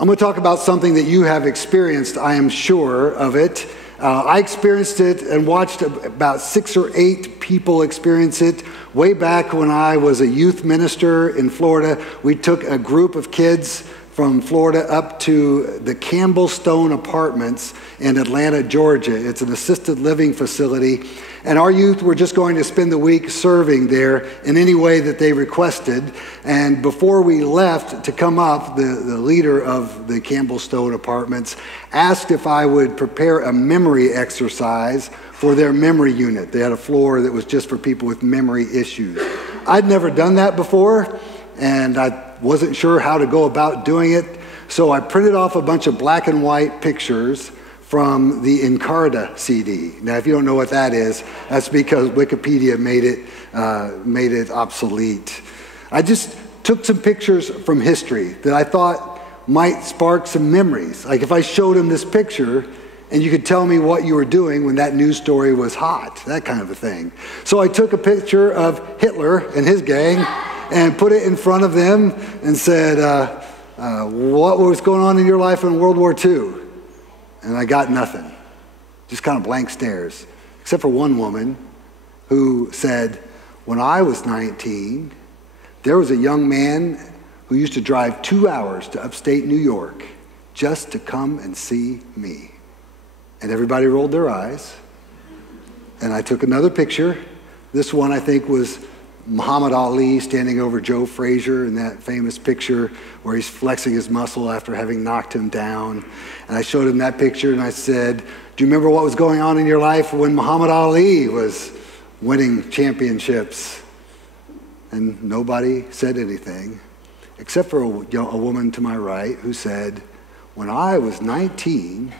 I'm going to talk about something that you have experienced, I am sure of it. I experienced it and watched about 6 or 8 people experience it. Way back when I was a youth minister in Florida, we took a group of kids from Florida up to the Campbellstone Apartments in Atlanta, Georgia. It's an assisted living facility. And our youth were just going to spend the week serving there in any way that they requested. And before we left to come up, the leader of the Campbellstone Apartments asked if I would prepare a memory exercise for their memory unit. They had a floor that was just for people with memory issues. I'd never done that before, and I wasn't sure how to go about doing it. So I printed off a bunch of black and white pictures from the Encarta CD. Now, if you don't know what that is, that's because Wikipedia made it obsolete. I just took some pictures from history that I thought might spark some memories. Like if I showed him this picture and you could tell me what you were doing when that news story was hot, that kind of a thing. So I took a picture of Hitler and his gang and put it in front of them and said, what was going on in your life in World War II? And I got nothing, just kind of blank stares, except for one woman who said, when I was 19, there was a young man who used to drive 2 hours to upstate New York just to come and see me. And everybody rolled their eyes. And I took another picture. This one, I think, was Muhammad Ali standing over Joe Frazier in that famous picture where he's flexing his muscle after having knocked him down. And I showed him that picture and I said, do you remember what was going on in your life when Muhammad Ali was winning championships? And nobody said anything, except for a woman to my right who said, when I was 19,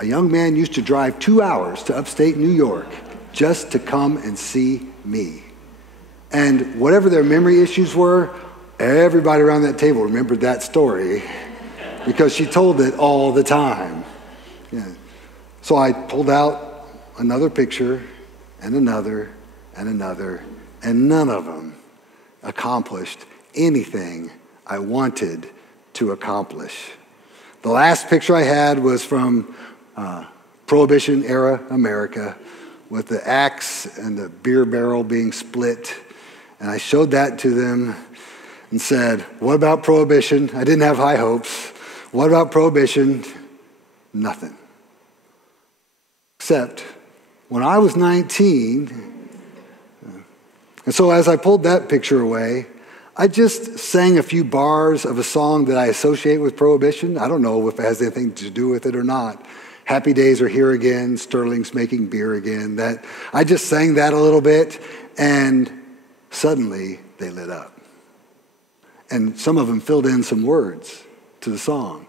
a young man used to drive 2 hours to upstate New York just to come and see me. And whatever their memory issues were, everybody around that table remembered that story because she told it all the time. Yeah. So I pulled out another picture and another and another, and none of them accomplished anything I wanted to accomplish. The last picture I had was from Prohibition era America, with the axe and the beer barrel being split. And I showed that to them and said, what about Prohibition? I didn't have high hopes. What about Prohibition? Nothing. Except when I was 19, and so as I pulled that picture away, I just sang a few bars of a song that I associate with Prohibition. I don't know if it has anything to do with it or not. Happy days are here again, Sterling's making beer again. That I just sang that a little bit, and suddenly they lit up. And some of them filled in some words to the song.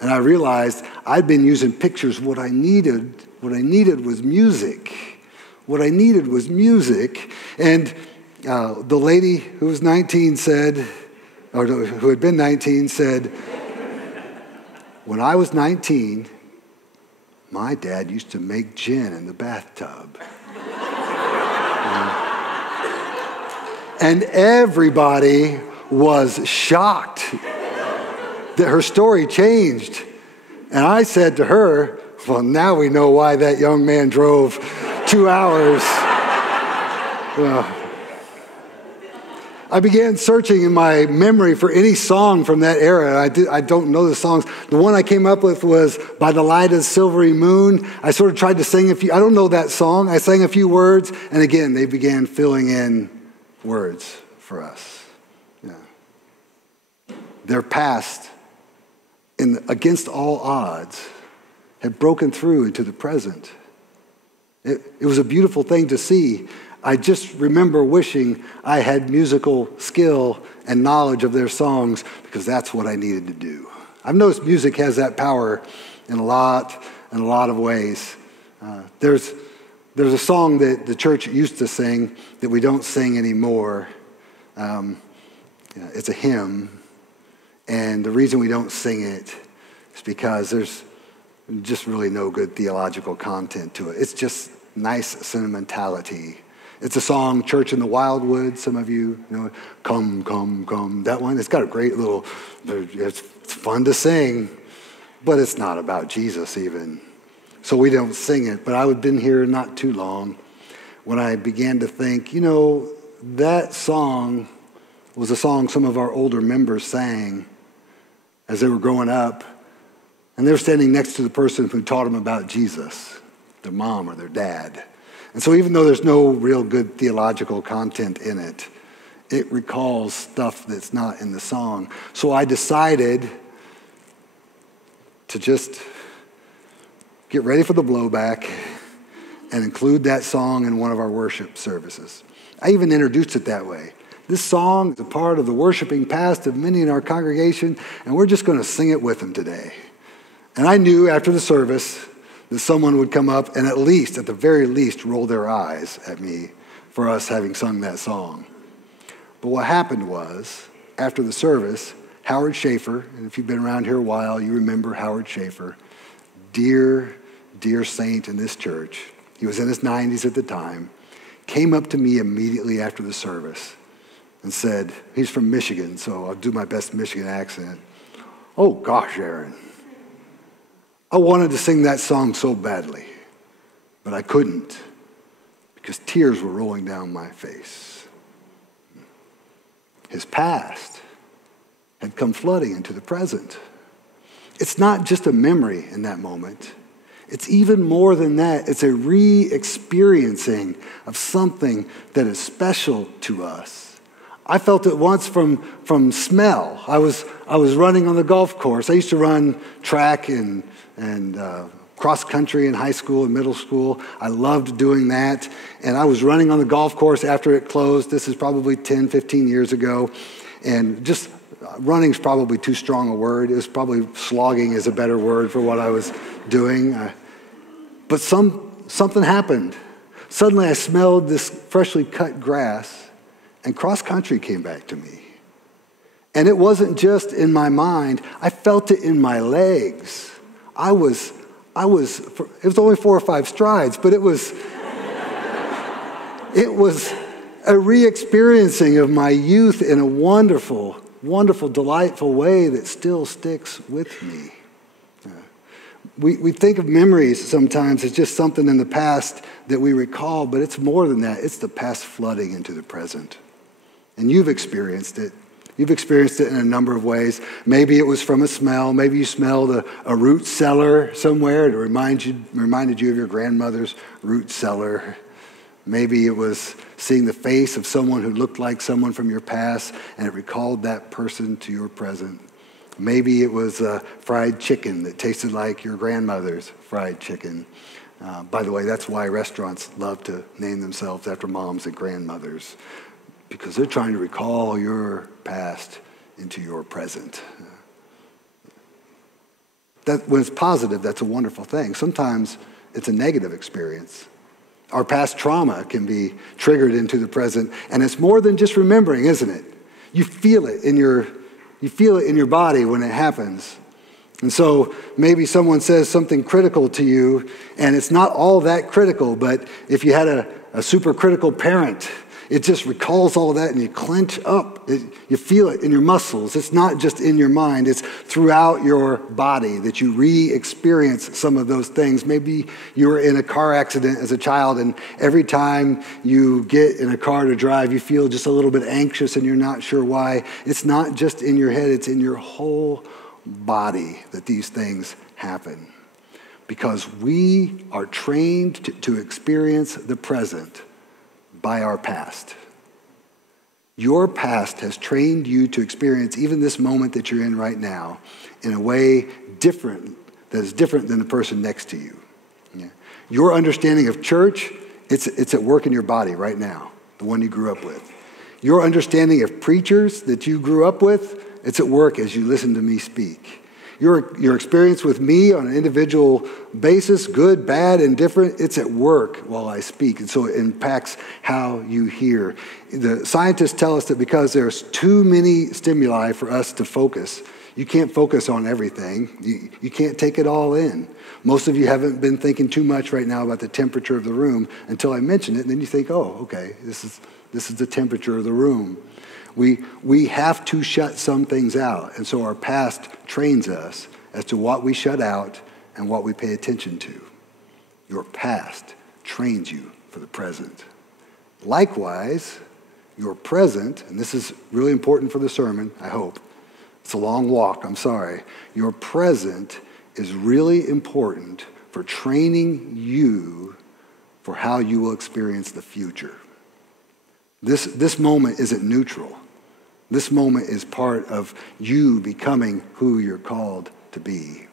And I realized I'd been using pictures. What I needed was music. What I needed was music. And the lady who was 19 said, or who had been 19 said, when I was 19, my dad used to make gin in the bathtub. And everybody was shocked that her story changed. And I said to her, well, now we know why that young man drove 2 hours. Well, I began searching in my memory for any song from that era. I don't know the songs. The one I came up with was By the Light of the Silvery Moon. I sort of tried to sing a few. I don't know that song. I sang a few words, and again, they began filling in words for us. Yeah. Their past, against all odds, had broken through into the present. It was a beautiful thing to see. I just remember wishing I had musical skill and knowledge of their songs because that's what I needed to do. I've noticed music has that power in a lot of ways. There's a song that the church used to sing that we don't sing anymore. It's a hymn, and the reason we don't sing it is because there's just really no good theological content to it. It's just nice sentimentality. It's a song, Church in the Wildwood. Some of you know, Come, Come, Come, that one. It's got a great little, it's fun to sing, but it's not about Jesus even. So we don't sing it. But I had been here not too long when I began to think, that song was a song some of our older members sang as they were growing up. And they were standing next to the person who taught them about Jesus, their mom or their dad. And so even though there's no real good theological content in it, it recalls stuff that's not in the song. So I decided to just get ready for the blowback and include that song in one of our worship services. I even introduced it that way. This song is a part of the worshiping past of many in our congregation, and we're just going to sing it with them today. And I knew after the service that someone would come up and at the very least, roll their eyes at me for us having sung that song. But what happened was, after the service, Howard Schaefer, and if you've been around here a while, you remember Howard Schaefer, dear, dear saint in this church. He was in his 90s at the time, came up to me immediately after the service and said, he's from Michigan, so I'll do my best Michigan accent. "Oh gosh, Aaron, I wanted to sing that song so badly, but I couldn't because tears were rolling down my face." His past had come flooding into the present. It's not just a memory in that moment. It's even more than that. It's a re-experiencing of something that is special to us. I felt it once from smell. I was running on the golf course. I used to run track and cross country in high school and middle school. I loved doing that. And I was running on the golf course after it closed. This is probably 10, 15 years ago. And just running's probably too strong a word. It was probably slogging is a better word for what I was doing. But something happened. Suddenly I smelled this freshly cut grass, and cross country came back to me. And it wasn't just in my mind. I felt it in my legs. It was only 4 or 5 strides, but it was a re-experiencing of my youth in a wonderful, wonderful, delightful way that still sticks with me. We think of memories sometimes as just something in the past that we recall, but it's more than that. It's the past flooding into the present. And you've experienced it. You've experienced it in a number of ways. Maybe it was from a smell. Maybe you smelled a root cellar somewhere. It reminded you of your grandmother's root cellar. Maybe it was seeing the face of someone who looked like someone from your past, and it recalled that person to your present. Maybe it was fried chicken that tasted like your grandmother's fried chicken. By the way, that's why restaurants love to name themselves after moms and grandmothers, because they're trying to recall your past into your present. When it's positive, that's a wonderful thing. Sometimes it's a negative experience. Our past trauma can be triggered into the present, and it's more than just remembering, isn't it? You feel it in your body when it happens. And so maybe someone says something critical to you, and it's not all that critical, but if you had a super critical parent, it just recalls all of that and you clench up. You feel it in your muscles. It's not just in your mind. It's throughout your body that you re-experience some of those things. Maybe you were in a car accident as a child, and every time you get in a car to drive, you feel just a little bit anxious and you're not sure why. It's not just in your head. It's in your whole body that these things happen. Because we are trained to experience the present by our past. Your past has trained you to experience even this moment that you're in right now in a way that is different than the person next to you. Yeah. Your understanding of church, it's at work in your body right now, the one you grew up with. Your understanding of preachers that you grew up with, it's at work as you listen to me speak. Your experience with me on an individual basis, good, bad, indifferent, it's at work while I speak. And so it impacts how you hear. The scientists tell us that because there's too many stimuli for us to focus, You can't focus on everything. You can't take it all in. Most of you haven't been thinking too much right now about the temperature of the room until I mention it, and then you think, oh, okay, this is the temperature of the room. We have to shut some things out, and so our past trains us as to what we shut out and what we pay attention to. Your past trains you for the present. Likewise, your present, and this is really important for the sermon, I hope. It's a long walk, I'm sorry. Your present is really important for training you for how you will experience the future. This moment isn't neutral. This moment is part of you becoming who you're called to be.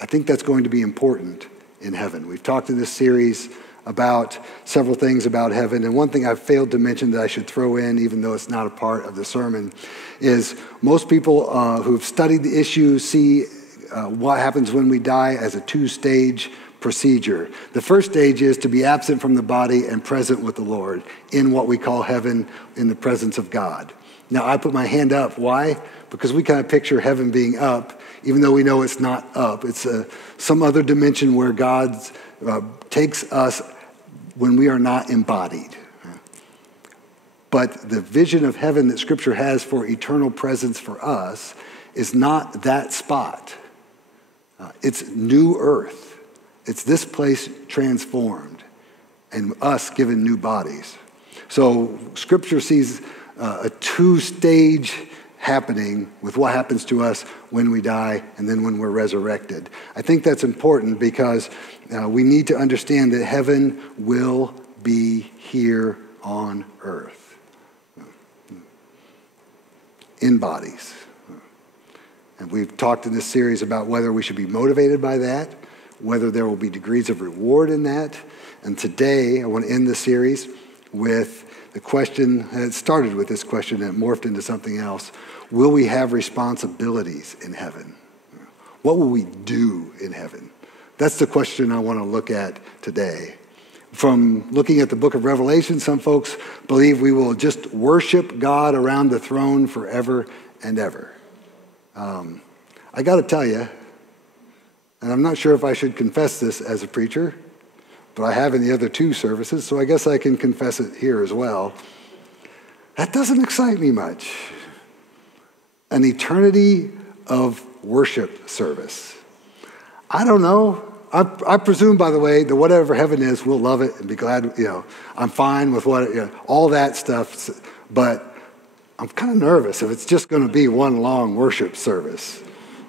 I think that's going to be important in heaven. We've talked in this series about several things about heaven, and one thing I've failed to mention that I should throw in, even though it's not a part of the sermon, is most people who've studied the issue see what happens when we die as a two-stage procedure. The first stage is to be absent from the body and present with the Lord in what we call heaven, in the presence of God. Now, I put my hand up. Why? Because we kind of picture heaven being up, even though we know it's not up. It's some other dimension where God takes us when we are not embodied. But the vision of heaven that Scripture has for eternal presence for us is not that spot. It's new earth. It's this place transformed and us given new bodies. So Scripture sees a two-stage happening with what happens to us when we die and then when we're resurrected. I think that's important because we need to understand that heaven will be here on earth in bodies. And we've talked in this series about whether we should be motivated by that, whether there will be degrees of reward in that. And today I want to end the series with the question, and it started with this question and it morphed into something else. Will we have responsibilities in heaven? What will we do in heaven? That's the question I want to look at today. From looking at the book of Revelation, some folks believe we will just worship God around the throne forever and ever. I got to tell you, and I'm not sure if I should confess this as a preacher, but I have in the other two services, so I guess I can confess it here as well. That doesn't excite me much. An eternity of worship service. I don't know. I presume, by the way, that whatever heaven is, we'll love it and be glad, I'm fine with all that stuff, but I'm kind of nervous if it's just going to be one long worship service.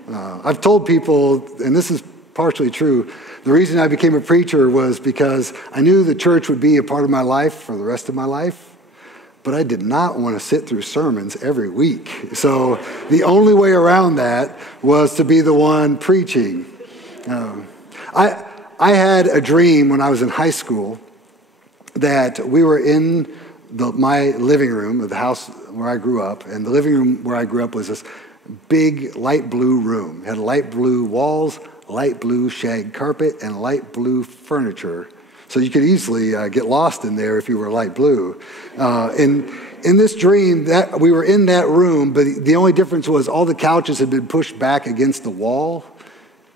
I've told people, and this is partially true, the reason I became a preacher was because I knew the church would be a part of my life for the rest of my life, but I did not want to sit through sermons every week. So the only way around that was to be the one preaching. I had a dream when I was in high school that we were in my living room of the house where I grew up, and the living room where I grew up was this big light blue room. It had light blue walls, light blue shag carpet, and light blue furniture. So you could easily get lost in there if you were light blue. In this dream, that we were in that room, but the only difference was all the couches had been pushed back against the wall,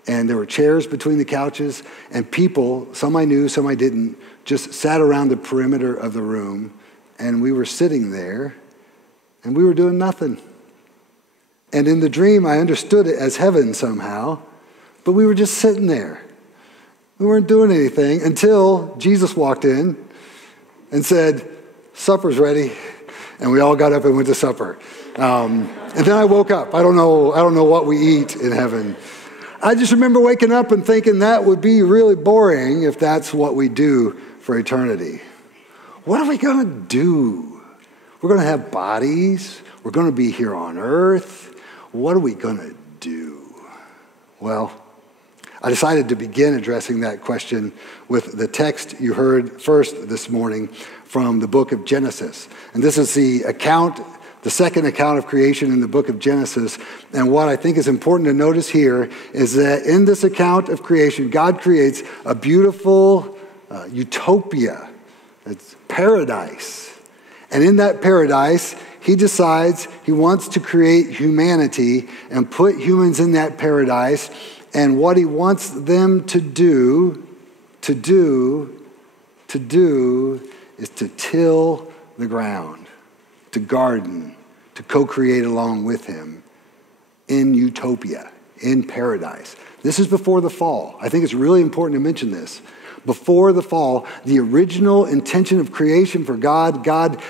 and there were chairs between the couches, and people, some I knew, some I didn't, just sat around the perimeter of the room, and we were sitting there, and we were doing nothing. And in the dream, I understood it as heaven somehow, but we were just sitting there. We weren't doing anything until Jesus walked in and said, "Supper's ready." And we all got up and went to supper. And then I woke up. I don't know what we eat in heaven. I just remember waking up and thinking that would be really boring if that's what we do for eternity. What are we going to do? We're going to have bodies. We're going to be here on earth. What are we going to do? Well, I decided to begin addressing that question with the text you heard first this morning from the book of Genesis. And this is the second account of creation in the book of Genesis. And what I think is important to notice here is that in this account of creation, God creates a beautiful utopia. It's paradise. And in that paradise, he decides he wants to create humanity and put humans in that paradise. And what he wants them to do is to till the ground, to garden, to co-create along with him in utopia, in paradise. This is before the fall. I think it's really important to mention this. Before the fall, the original intention of creation for God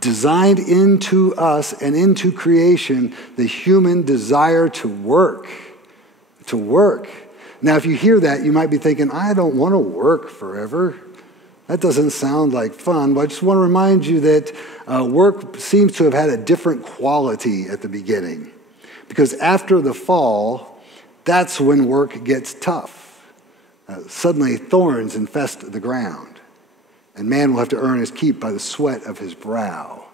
designed into us and into creation the human desire to work. To work. Now, if you hear that, you might be thinking, I don't want to work forever. That doesn't sound like fun. But I just want to remind you that work seems to have had a different quality at the beginning. Because after the fall, that's when work gets tough. Suddenly, thorns infest the ground, and man will have to earn his keep by the sweat of his brow.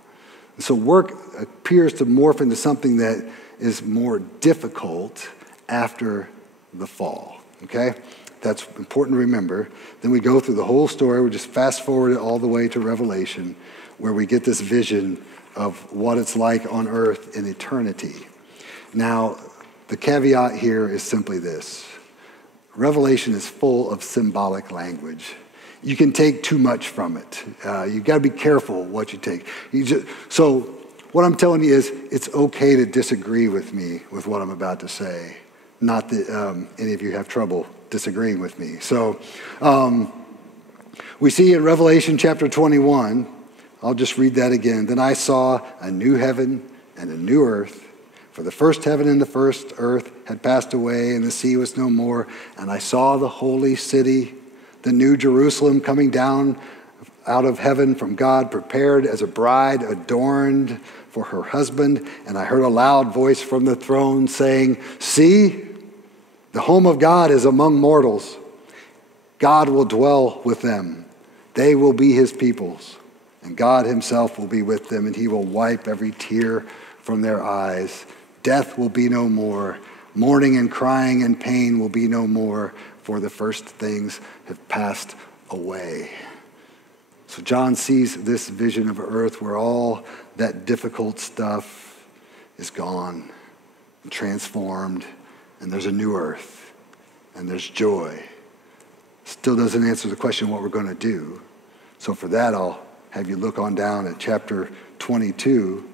And so work appears to morph into something that is more difficult after the fall, okay? That's important to remember. Then we go through the whole story. We just fast forward it all the way to Revelation, where we get this vision of what it's like on earth in eternity. Now, the caveat here is simply this. Revelation is full of symbolic language. You can take too much from it. You've got to be careful what you take. So what I'm telling you is it's okay to disagree with me with what I'm about to say. Not that any of you have trouble disagreeing with me. So we see in Revelation chapter 21, I'll just read that again. Then I saw a new heaven and a new earth. For the first heaven and the first earth had passed away, and the sea was no more. And I saw the holy city, the new Jerusalem, coming down out of heaven from God, prepared as a bride adorned for her husband. And I heard a loud voice from the throne saying, see, the home of God is among mortals. God will dwell with them. They will be his peoples. And God himself will be with them, and he will wipe every tear from their eyes. Death will be no more. Mourning and crying and pain will be no more, for the first things have passed away. So John sees this vision of earth where all that difficult stuff is gone and transformed, and there's a new earth, and there's joy. Still doesn't answer the question what we're going to do. So for that, I'll have you look on down at chapter 22.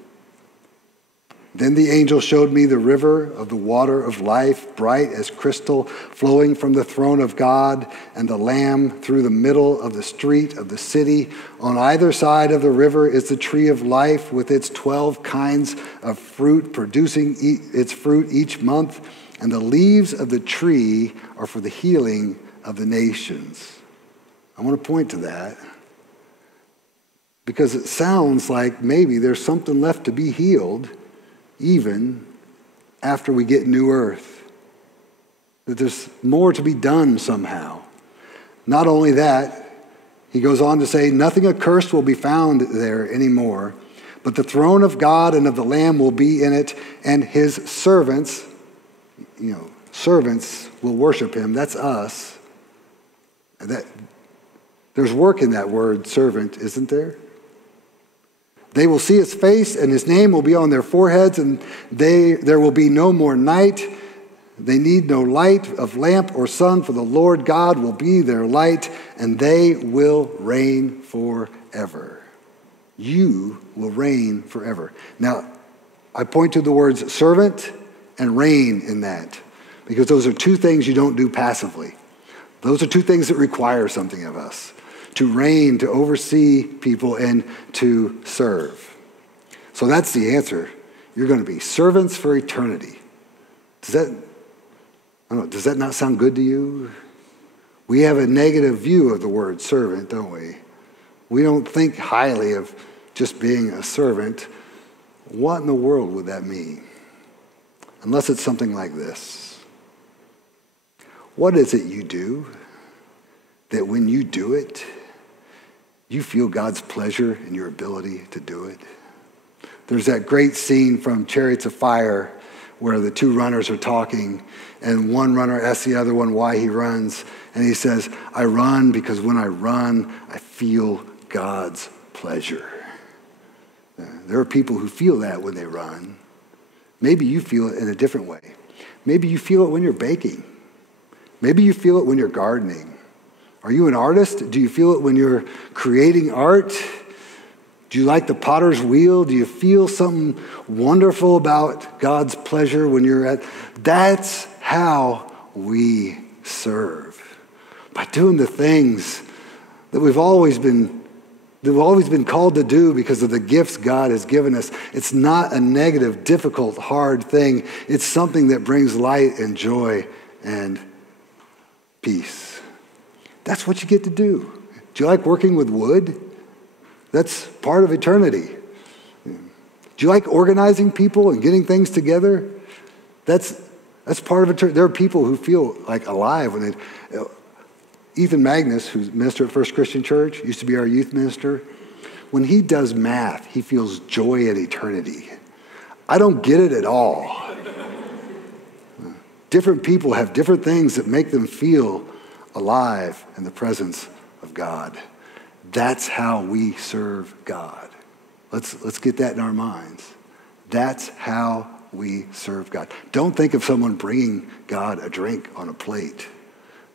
Then the angel showed me the river of the water of life, bright as crystal, flowing from the throne of God and the Lamb through the middle of the street of the city. On either side of the river is the tree of life with its 12 kinds of fruit, producing its fruit each month. And the leaves of the tree are for the healing of the nations. I want to point to that because it sounds like maybe there's something left to be healed even after we get new earth. That there's more to be done somehow. Not only that, he goes on to say, nothing accursed will be found there anymore, but the throne of God and of the Lamb will be in it, and his servants, servants will worship him. That's us. There's work in that word, servant, isn't there? They will see his face, and his name will be on their foreheads, and there will be no more night. They need no light of lamp or sun, for the Lord God will be their light, and they will reign forever. You will reign forever. Now, I point to the words servant and reign in that, because those are two things you don't do passively. Those are two things that require something of us. To reign, to oversee people, and to serve. So that's the answer. You're going to be servants for eternity. Does that not sound good to you? We have a negative view of the word servant, don't we? We don't think highly of just being a servant. What in the world would that mean? Unless it's something like this. What is it you do that when you do it, you feel God's pleasure in your ability to do it? There's that great scene from Chariots of Fire where the two runners are talking, and one runner asks the other one why he runs, and he says, I run because when I run, I feel God's pleasure. There are people who feel that when they run. Maybe you feel it in a different way. Maybe you feel it when you're baking. Maybe you feel it when you're gardening. Are you an artist? Do you feel it when you're creating art? Do you like the potter's wheel? Do you feel something wonderful about God's pleasure when you're at? That's how we serve. By doing the things that we've always been called to do because of the gifts God has given us. It's not a negative, difficult, hard thing. It's something that brings light and joy and peace. That's what you get to do. Do you like working with wood? That's part of eternity. Do you like organizing people and getting things together? That's part of eternity. There are people who feel like alive when they... Ethan Magnus, who's minister at First Christian Church, used to be our youth minister. When he does math, he feels joy at eternity. I don't get it at all. Different people have different things that make them feel alive in the presence of God. That's how we serve God. Let's get that in our minds. That's how we serve God. Don't think of someone bringing God a drink on a plate.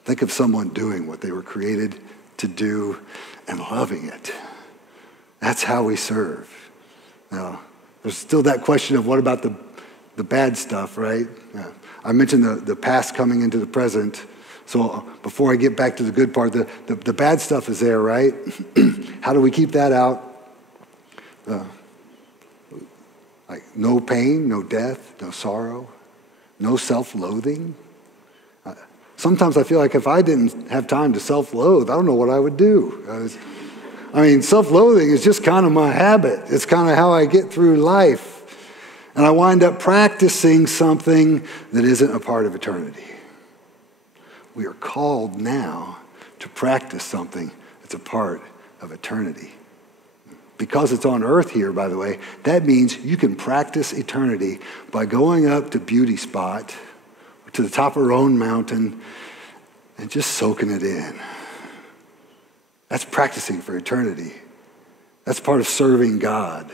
Think of someone doing what they were created to do and loving it. That's how we serve. Now, there's still that question of what about the bad stuff, right? I mentioned the past coming into the present. So before I get back to the good part, the bad stuff is there, right? How do we keep that out? Like no pain, no death, no sorrow, no self-loathing. Sometimes I feel like if I didn't have time to self-loathe, I don't know what I would do. Self-loathing is just kind of my habit. It's kind of how I get through life. And I wind up practicing something that isn't a part of eternity. We are called now to practice something that's a part of eternity. Because it's on earth here, by the way, that means you can practice eternity by going up to Beauty Spot, to the top of our own mountain, and just soaking it in. That's practicing for eternity. That's part of serving God.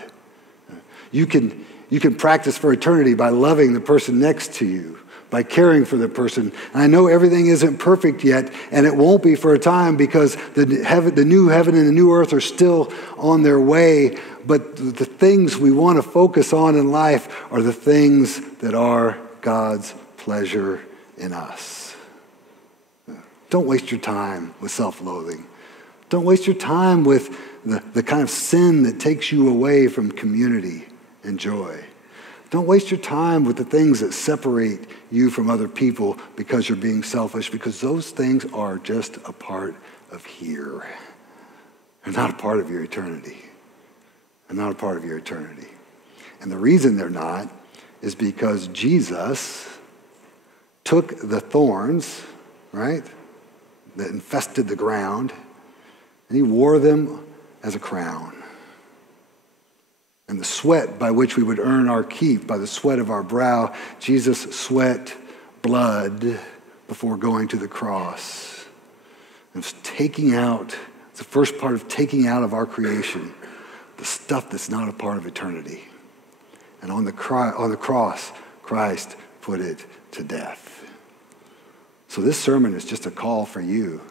You can practice for eternity by loving the person next to you, by caring for the person. And I know everything isn't perfect yet, and it won't be for a time because the new heaven and the new earth are still on their way. But the things we want to focus on in life are the things that are God's pleasure in us. Don't waste your time with self-loathing. Don't waste your time with the kind of sin that takes you away from community and joy. Don't waste your time with the things that separate you from other people because you're being selfish, because those things are just a part of here. They're not a part of your eternity. They're not a part of your eternity. And the reason they're not is because Jesus took the thorns, right, that infested the ground, and he wore them as a crown. And the sweat by which we would earn our keep, by the sweat of our brow, Jesus sweat blood before going to the cross. It's the first part of taking out of our creation the stuff that's not a part of eternity. And on the cross, Christ put it to death. So this sermon is just a call for you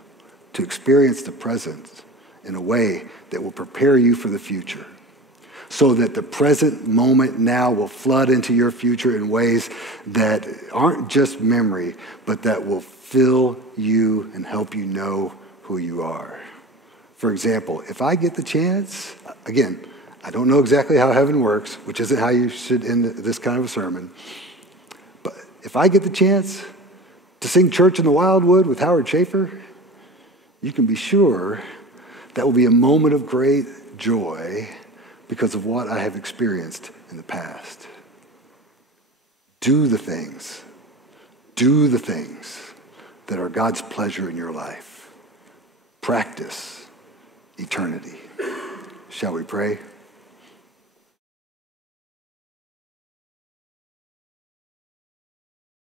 to experience the present in a way that will prepare you for the future, so that the present moment now will flood into your future in ways that aren't just memory, but that will fill you and help you know who you are. For example, if I get the chance, again, I don't know exactly how heaven works, which isn't how you should end this kind of a sermon, but if I get the chance to sing Church in the Wildwood with Howard Schaefer, you can be sure that will be a moment of great joy because of what I have experienced in the past. Do the things that are God's pleasure in your life. Practice eternity. Shall we pray?